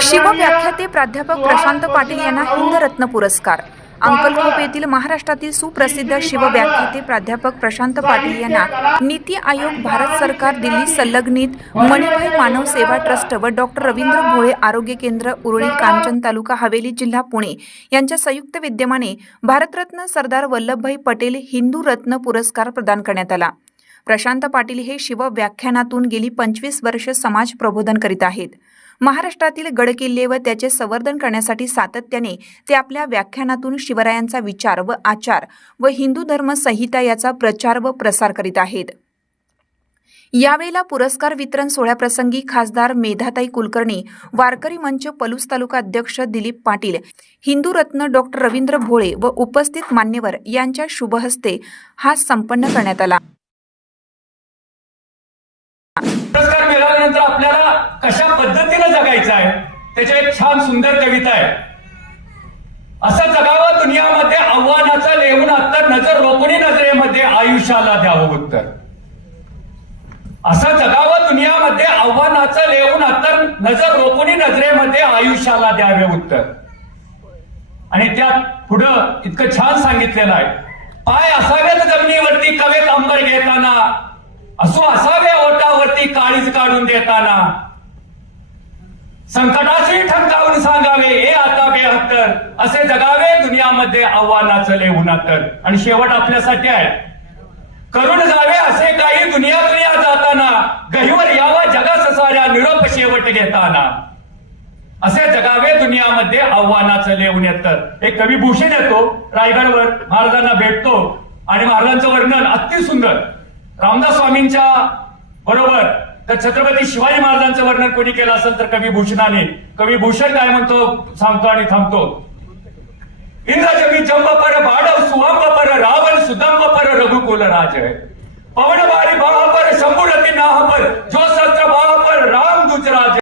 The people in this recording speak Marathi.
शिवव्याख्याते प्राध्यापक प्रशांत पाटील यांना हिंदरत्न पुरस्कार. अंकलखोप येथील महाराष्ट्रातील सुप्रसिद्ध शिवव्याख्याते प्राध्यापक प्रशांत पाटील यांना नीती आयोग भारत सरकार दिल्ली संलग्नित मणिभाई मानव सेवा ट्रस्ट व डॉक्टर रवींद्र भोळे आरोग्य केंद्र उरुळी कांचन तालुका हवेली जिल्हा पुणे यांच्या संयुक्त विद्यमाने भारतरत्न सरदार वल्लभभाई पटेल हिंदू रत्न पुरस्कार प्रदान करण्यात आला. प्रशांत पाटील हे शिवव्याख्यानातून गेली पंचवीस वर्ष समाज प्रबोधन करीत आहेत. महाराष्ट्रातील गडकिल्ले व त्याचे संवर्धन करण्यासाठी सातत्याने ते आपल्या व्याख्यानातून शिवरायांचा विचार व आचार व हिंदू धर्म संहिता याचा प्रचार व प्रसार करीत आहेत. यावेळेला पुरस्कार वितरण सोहळ्याप्रसंगी खासदार मेधाताई कुलकर्णी वारकरी मंच पलूस तालुका अध्यक्ष दिलीप पाटील हिंदू रत्न डॉक्टर रवींद्र भोळे व उपस्थित मान्यवर यांच्या शुभहस्ते हा संपन्न करण्यात आला. पुरस्कार मिळाल्यानंतर आपल्याला कशा पद्धतीनं करायचा आहे. त्याच्या एक छान सुंदर कविता आहे. असं जगावं दुनियामध्ये आव्हानाचं लेवून आता नजर रोखणी नजरेमध्ये आयुष्याला द्यावं उत्तर. असं जगावं दुनियामध्ये आव्हानाचं लेवून आता नजर रोखणी नजरेमध्ये आयुष्याला द्यावे उत्तर. आणि त्यात पुढं इतकं छान सांगितलेलं आहे. पाय असावेत जमिनीवरती कवेत अंबर घेताना. असो असावे ओटावरती काळीज काढून देताना. संकटाशी ठणकावून सांगावे हे आता बेहत्तर. असे जगावे दुनियामध्ये आव्हानाचं लेऊन आणि शेवट आपल्यासाठी आहे. करून जावे असे काही दुनिया दुनिया जाताना गहीवर यावा जगास साऱ्या निरोप शेवट घेताना. असे जगावे दुनियामध्ये आव्हानाचं लेऊन येतं. एक कवी भूषण येतो रायगडवर. महाराजांना भेटतो. आणि महाराजांचं वर्णन अति सुंदर रामदास स्वामींच्या बरोबर तर छत्रपती शिवाजी महाराजांचं वर्णन कोणी केलं असेल तर कवी भूषणाने. कवी भूषण काय म्हणतो? सांगतो आणि थांबतो. इंद्रजमी जंब पर बाडव सुवंब पर रावण सुदंब पर रघुकुल राज. पवन बारी भाव पर शंभुरती नाह पर जो सत्र भाव